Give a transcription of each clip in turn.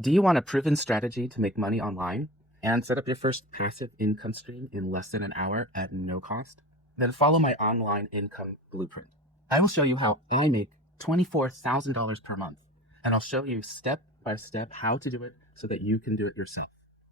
Do you want a proven strategy to make money online and set up your first passive income stream in less than an hour at no cost? Then follow my online income blueprint. I will show you how I make $24,000 per month, and I'll show you step by step how to do it so that you can do it yourself.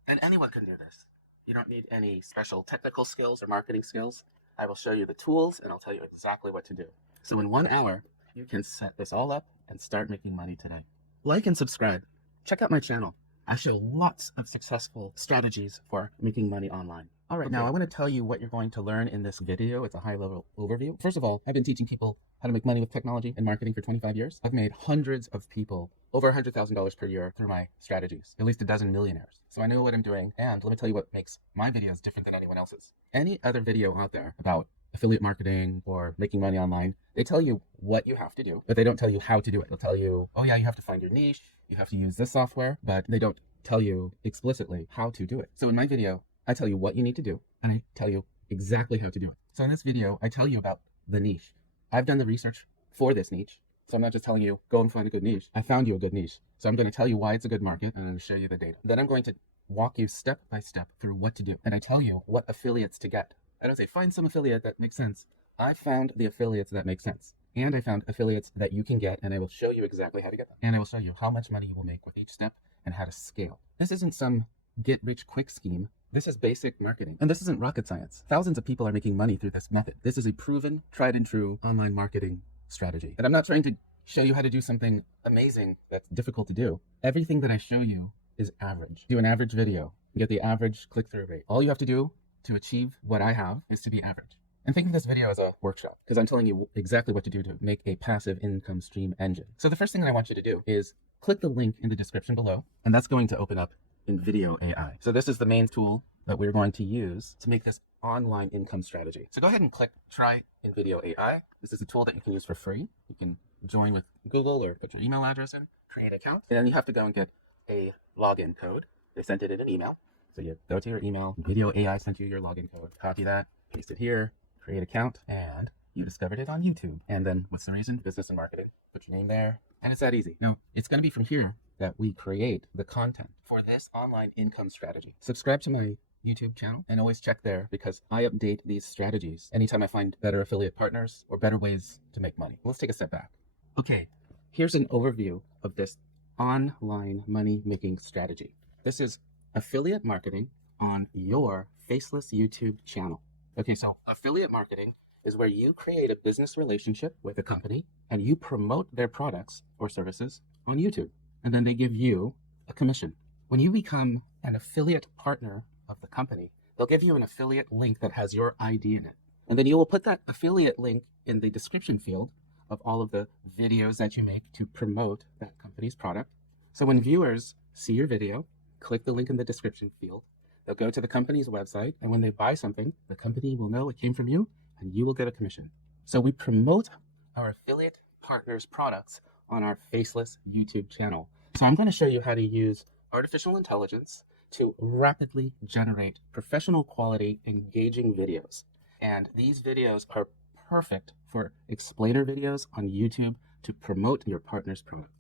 And anyone can do this. You don't need any special technical skills or marketing skills. I will show you the tools and I'll tell you exactly what to do. So in 1 hour, you can set this all up and start making money today. Like and subscribe. Check out my channel. I show lots of successful strategies for making money online. All right, now I want to tell you what you're going to learn in this video. It's a high-level overview. First of all, I've been teaching people how to make money with technology and marketing for 25 years. I've made hundreds of people over $100,000 per year through my strategies, at least a dozen millionaires. So I know what I'm doing, and let me tell you what makes my videos different than anyone else's. Any other video out there about affiliate marketing or making money online, they tell you what you have to do, but they don't tell you how to do it. They'll tell you, oh yeah, you have to find your niche, you have to use this software, but they don't tell you explicitly how to do it. So in my video, I tell you what you need to do, and I tell you exactly how to do it. So in this video, I tell you about the niche. I've done the research for this niche, so I'm not just telling you, go and find a good niche. I found you a good niche. So I'm going to tell you why it's a good market, and I'm going to show you the data. Then I'm going to walk you step by step through what to do, and I tell you what affiliates to get. I don't say, find some affiliate that makes sense. I found the affiliates that make sense. And I found affiliates that you can get, and I will show you exactly how to get them. And I will show you how much money you will make with each step and how to scale. This isn't some get-rich-quick scheme. This is basic marketing. And this isn't rocket science. Thousands of people are making money through this method. This is a proven, tried-and-true online marketing strategy. And I'm not trying to show you how to do something amazing that's difficult to do. Everything that I show you is average. Do an average video, you get the average click-through rate. All you have to do to achieve what I have is to be average. And think of this video as a workshop, because I'm telling you exactly what to do to make a passive income stream engine. So the first thing that I want you to do is click the link in the description below, and that's going to open up InVideo AI. So this is the main tool that we're going to use to make this online income strategy. So go ahead and click try InVideo AI. This is a tool that you can use for free. You can join with Google or put your email address in, create an account, and then you have to go and get a login code. They sent it in an email. So you go to your email, Video AI sent you your login code, copy that, paste it here, create account, and you discovered it on YouTube. And then what's the reason? Business and marketing. Put your name there, and it's that easy. Now, it's going to be from here that we create the content for this online income strategy. Subscribe to my YouTube channel and always check there because I update these strategies anytime I find better affiliate partners or better ways to make money. Let's take a step back. Okay, here's an overview of this online money making strategy. This is affiliate marketing on your faceless YouTube channel. Okay, so affiliate marketing is where you create a business relationship with a company and you promote their products or services on YouTube. And then they give you a commission. When you become an affiliate partner of the company, they'll give you an affiliate link that has your ID in it. And then you will put that affiliate link in the description field of all of the videos that you make to promote that company's product. So when viewers see your video, click the link in the description field, they'll go to the company's website, and when they buy something, the company will know it came from you, and you will get a commission. So we promote our affiliate partners' products on our faceless YouTube channel. So I'm going to show you how to use artificial intelligence to rapidly generate professional quality, engaging videos. And these videos are perfect for explainer videos on YouTube to promote your partner's products.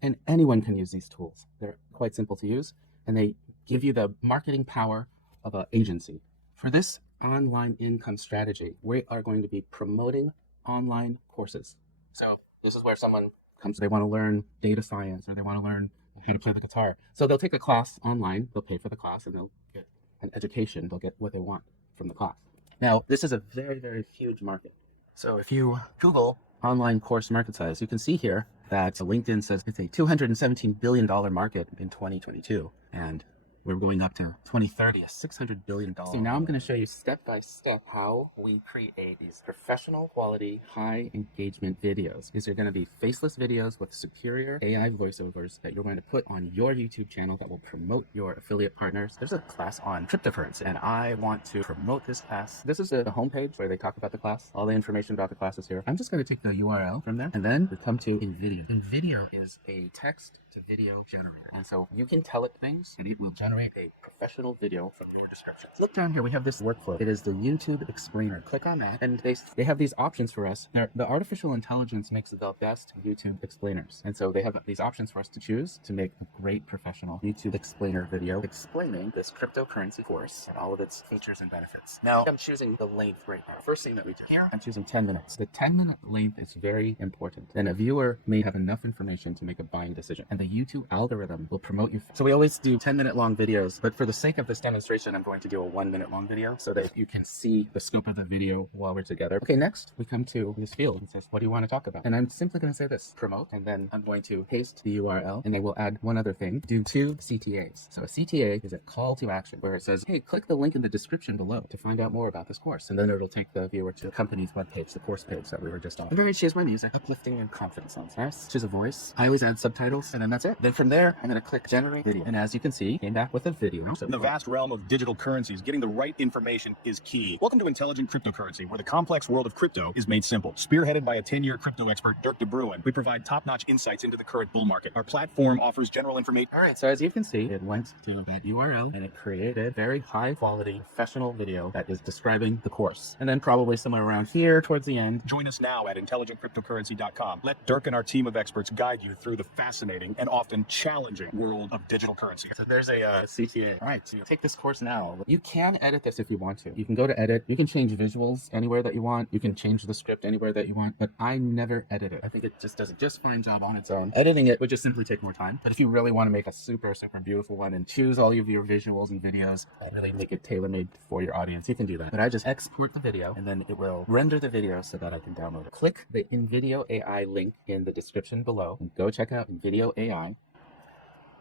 And anyone can use these tools. They're quite simple to use, and they give you the marketing power of an agency. For this online income strategy, we are going to be promoting online courses. So this is where someone comes, they want to learn data science or they want to learn how to play the guitar. So they'll take a class online, they'll pay for the class, and they'll get an education, they'll get what they want from the class. Now, this is a very, very huge market. So if you Google online course market size, you can see here that LinkedIn says it's a $217 billion market in 2022. And we're going up to 2030, a $600 billion. So now I'm going to show you step by step how we create these professional quality, high engagement videos. These are going to be faceless videos with superior AI voiceovers that you're going to put on your YouTube channel that will promote your affiliate partners. There's a class on cryptocurrency, and I want to promote this class. This is the homepage where they talk about the class. All the information about the class is here. I'm just going to take the URL from there, and then we come to InVideo. InVideo is a text to video generator. And so you can tell it things, and it will generate a professional video from your description. Look down here, we have this workflow. It is the YouTube Explainer. Click on that, and they have these options for us. The artificial intelligence makes the best YouTube explainers. And so they have these options for us to choose to make a great professional YouTube Explainer video explaining this cryptocurrency course and all of its features and benefits. Now, I'm choosing the length right now. First thing that we do here, I'm choosing 10 minutes. The 10-minute length is very important. Then a viewer may have enough information to make a buying decision, and the YouTube algorithm will promote you. So we always do 10-minute long videos, but for the sake of this demonstration, I'm going to do a 1-minute long video so that you can see the scope of the video while we're together. Okay, next we come to this field. It says, what do you want to talk about? And I'm simply going to say this, promote, and then I'm going to paste the URL, and I will add one other thing, do 2 CTAs. So a CTA is a call to action where it says, hey, click the link in the description below to find out more about this course. And then it'll take the viewer to the company's webpage, the course page that we were just on. I'm going to choose my music, uplifting and confident sounds. Nice. Choose a voice. I always add subtitles, and then that's it. Then from there, I'm going to click generate video. And as you can see, came back with a video. In the vast realm of digital currencies, getting the right information is key. Welcome to Intelligent Cryptocurrency, where the complex world of crypto is made simple. Spearheaded by a 10-year crypto expert, Dirk de Bruin, we provide top-notch insights into the current bull market. Our platform offers general information. All right, so as you can see, it went to that URL, and it created very high-quality professional video that is describing the course. And then probably somewhere around here towards the end. Join us now at intelligentcryptocurrency.com. Let Dirk and our team of experts guide you through the fascinating and often challenging world of digital currency. So there's a CTA. All right, so take this course now. You can edit this if you want to. You can go to edit. You can change visuals anywhere that you want. You can change the script anywhere that you want, but I never edit it. I think it just does a just fine job on its own. Editing it would just simply take more time. But if you really want to make a super beautiful one and choose all of your visuals and videos and really make it tailor-made for your audience, you can do that. But I just export the video, and then it will render the video so that I can download it. Click the InVideo AI link in the description below and go check out InVideo AI.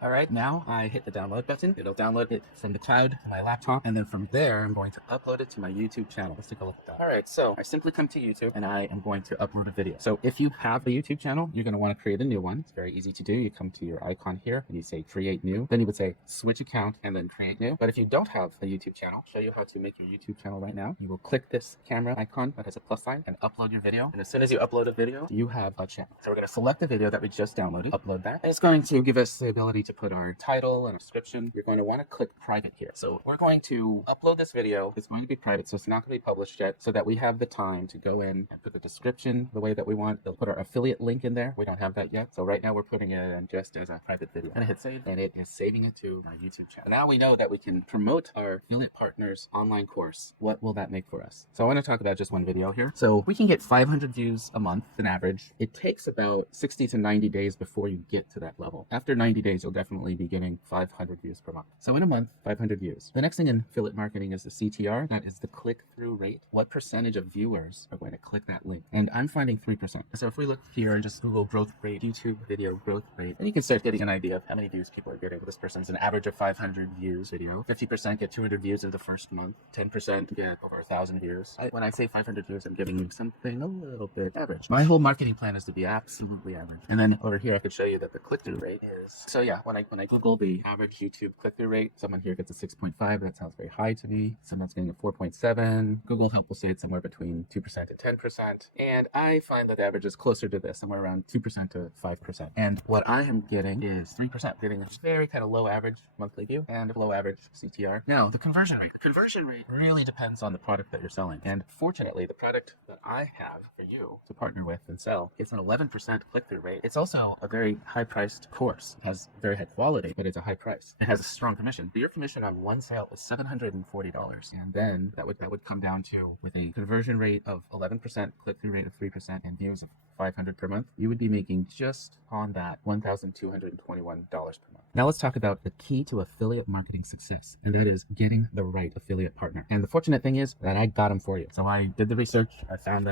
All right, now I hit the download button. It'll download it from the cloud to my laptop, and then from there, I'm going to upload it to my YouTube channel. Let's take a look at that. All right, so I simply come to YouTube, and I am going to upload a video. So if you have a YouTube channel, you're going to want to create a new one. It's very easy to do. You come to your icon here, and you say create new. Then you would say switch account, and then create new. But if you don't have a YouTube channel, I'll show you how to make your YouTube channel right now. You will click this camera icon that has a plus sign and upload your video. And as soon as you upload a video, you have a channel. So we're going to select the video that we just downloaded, upload that. And it's going to give us the ability to put our title and a description. You're going to want to click private here. So we're going to upload this video. It's going to be private, so it's not going to be published yet, so that we have the time to go in and put the description the way that we want. They'll put our affiliate link in there. We don't have that yet. So right now we're putting it in just as a private video. And I hit save, and it is saving it to my YouTube channel. Now we know that we can promote our affiliate partners online course. What will that make for us? So I want to talk about just one video here. So we can get 500 views a month on average. It takes about 60 to 90 days before you get to that level. After 90 days, you'll definitely be getting 500 views per month. So in a month, 500 views. The next thing in affiliate marketing is the CTR. That is the click-through rate. What percentage of viewers are going to click that link? And I'm finding 3%. So if we look here and just Google growth rate, YouTube video growth rate, and you can start getting an idea of how many views people are getting. This person's an average of 500 views video. 50% get 200 views in the first month. 10% get over 1,000 views. When I say 500 views, I'm giving you something a little bit average. My whole marketing plan is to be absolutely average. And then over here, I could show you that the click-through rate is. So yeah, when I Google the average YouTube click-through rate, someone here gets a 6.5. That sounds very high to me. Someone's getting a 4.7. Google Help will say it's somewhere between 2% and 10%. And I find that the average is closer to this, somewhere around 2% to 5%. And what I am getting is 3%, getting a very kind of low average monthly view and a low average CTR. Now, the conversion rate. Conversion rate really depends on the product that you're selling. And fortunately, the product that I have for you to partner with and sell, it's an 11% click-through rate. It's also a very high-priced course. It has very high quality, but it's a high price. It has a strong commission. Your commission on one sale is $740. And then that would come down to, with a conversion rate of 11%, click-through rate of 3%, and views of 500 per month, you would be making just on that $1,221 per month. Now let's talk about the key to affiliate marketing success, and that is getting the right affiliate partner. And the fortunate thing is that I got them for you. So I did the research, I found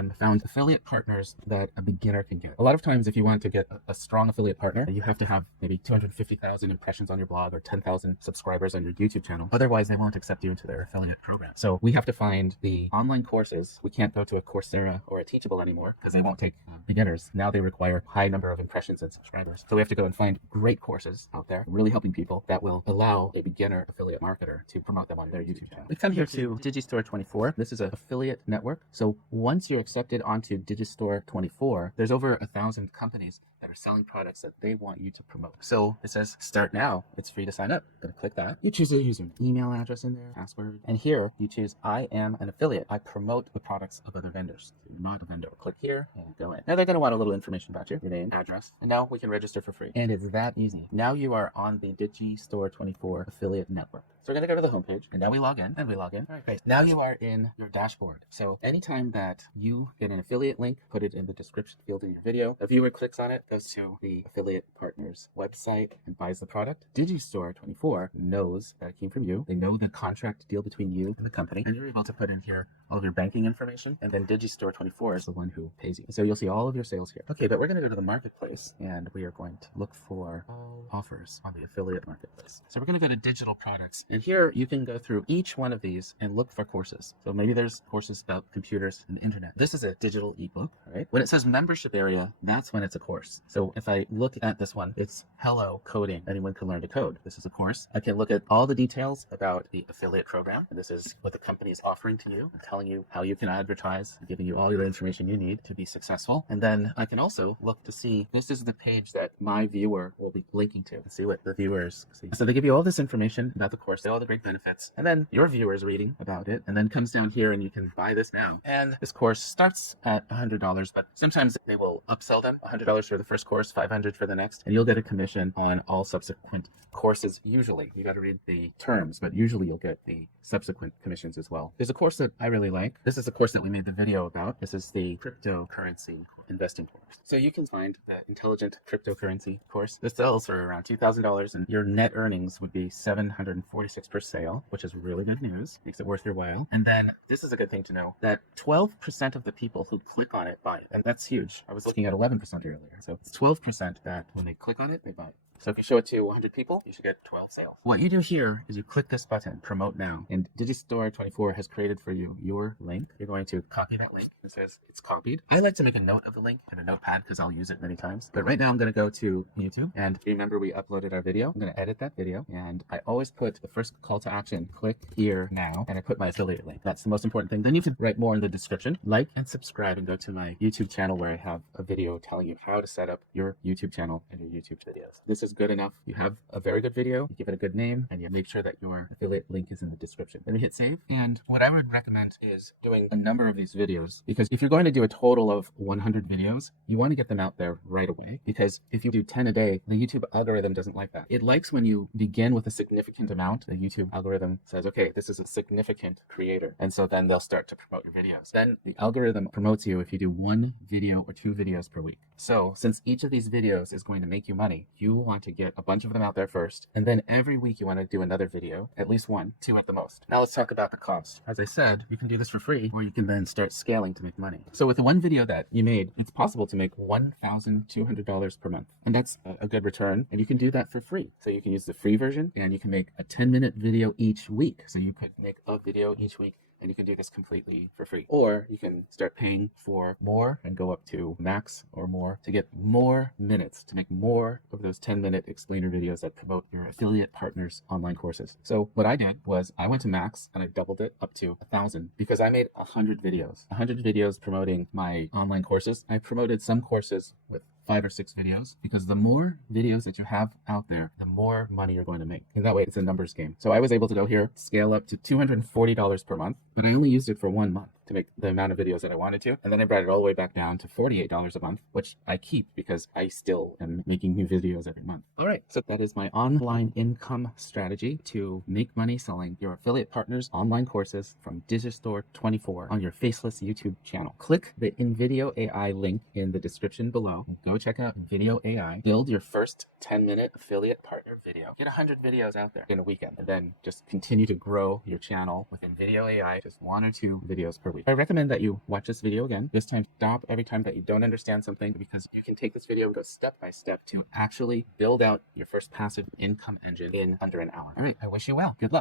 affiliate partners that a beginner can get. A lot of times, if you want to get a strong affiliate partner, you have to have maybe 250,000 impressions on your blog or 10,000 subscribers on your YouTube channel. Otherwise, they won't accept you into their affiliate program. So we have to find the online courses. We can't go to a Coursera or a Teachable anymore because they won't take beginners. Now they require high number of impressions and subscribers. So we have to go and find great courses out there really helping people that will allow a beginner affiliate marketer to promote them on their YouTube channel. We come here to Digistore 24. This is an affiliate network. So once you're accepted onto Digistore 24, there's over 1,000 companies that are selling products that they want you to promote. So it says start now. It's free to sign up. Gonna click that. You choose a user, email address in there, password, and here you choose I am an affiliate. I promote the products of other vendors. So you're not a vendor. Click here and go in. Now they're gonna want a little information about you, your name, address, and now we can register for free. And it's that easy. Now you are on the Digistore 24 affiliate network. So we're going to go to the homepage, and now we log in, and we log in. All right, great. Now you are in your dashboard. So anytime that you get an affiliate link, put it in the description field in your video. A viewer clicks on it, goes to the affiliate partner's website, and buys the product. Digistore 24 knows that it came from you. They know the contract deal between you and the company, and you're able to put in here all of your banking information, and then Digistore 24 is the one who pays you. So you'll see all of your sales here. Okay, but we're going to go to the marketplace, and we are going to look for all offers on the affiliate marketplace. So we're going to go to digital products. And here you can go through each one of these and look for courses. So maybe there's courses about computers and internet. This is a digital ebook, right? When it says membership area, that's when it's a course. So if I look at this one, it's Hello Coding. Anyone can learn to code. This is a course. I can look at all the details about the affiliate program. And this is what the company is offering to you, and telling you how you can advertise, and giving you all the information you need to be successful. And then I can also look to see, this is the page that my viewer will be linking to, and see what the viewers see. So they give you all this information about the course, all the great benefits, and then your viewers reading about it, and then comes down here and you can buy this now. And this course starts at $100, but sometimes they will upsell them. $100 for the first course, $500 for the next, and you'll get a commission on all subsequent courses. Usually, you got to read the terms, but usually you'll get the subsequent commissions as well. There's a course that I really like. This is a course that we made the video about. This is the cryptocurrency investing course. So you can find the intelligent cryptocurrency course. This sells for around $2,000, and your net earnings would be $746 per sale, which is really good news. Makes it worth your while. And then this is a good thing to know, that 12% of the people who click on it buy it. And that's huge. I was looking at 11% earlier. So it's 12% that when they click on it, they buy it. So if you show it to 100 people, you should get 12 sales. What you do here is you click this button, Promote Now, and Digistore 24 has created for you your link. You're going to copy that link. It says it's copied. I like to make a note of the link in a notepad because I'll use it many times. But right now I'm going to go to YouTube, and remember we uploaded our video. I'm going to edit that video, and I always put the first call to action, click here now, and I put my affiliate link. That's the most important thing. Then you can write more in the description. Like and subscribe, and go to my YouTube channel where I have a video telling you how to set up your YouTube channel and your YouTube videos. This is good enough. You have a very good video, you give it a good name, and you make sure that your affiliate link is in the description. Then you hit save. And what I would recommend is doing a number of these videos, because if you're going to do a total of 100 videos, you want to get them out there right away, because if you do 10 a day, the YouTube algorithm doesn't like that. It likes when you begin with a significant amount. The YouTube algorithm says, okay, this is a significant creator. And so then they'll start to promote your videos. Then the algorithm promotes you if you do 1 video or 2 videos per week. So since each of these videos is going to make you money, you want to get a bunch of them out there first, and then every week you want to do another video, at least 1, 2 at the most. Now let's talk about the cost. As I said, you can do this for free, or you can then start scaling to make money. So with the 1 video that you made, it's possible to make $1,200 per month, and that's a good return, and you can do that for free. So you can use the free version, and you can make a 10-minute video each week. So you could make a video each week, and you can do this completely for free. Or you can start paying for more and go up to max or more to get more minutes, to make more of those 10-minute explainer videos that promote your affiliate partners' online courses. So what I did was I went to max and I doubled it up to 1,000, because I made 100 videos promoting my online courses. I promoted some courses with 5 or 6 videos, because the more videos that you have out there, the more money you're going to make. And that way it's a numbers game. So I was able to go here, scale up to $240 per month, but I only used it for 1 month to make the amount of videos that I wanted to. And then I brought it all the way back down to $48 a month, which I keep because I still am making new videos every month. All right. So that is my online income strategy to make money selling your affiliate partners' online courses from Digistore 24 on your faceless YouTube channel. Click the InVideo AI link in the description below. Go check out InVideo AI. Build your first 10-minute affiliate partner video. Get 100 videos out there in a weekend, and then just continue to grow your channel with InVideo AI, just 1 or 2 videos per week. I recommend that you watch this video again. This time, stop every time that you don't understand something, because you can take this video and go step by step to actually build out your first passive income engine in under an hour. All right. I wish you well. Good luck.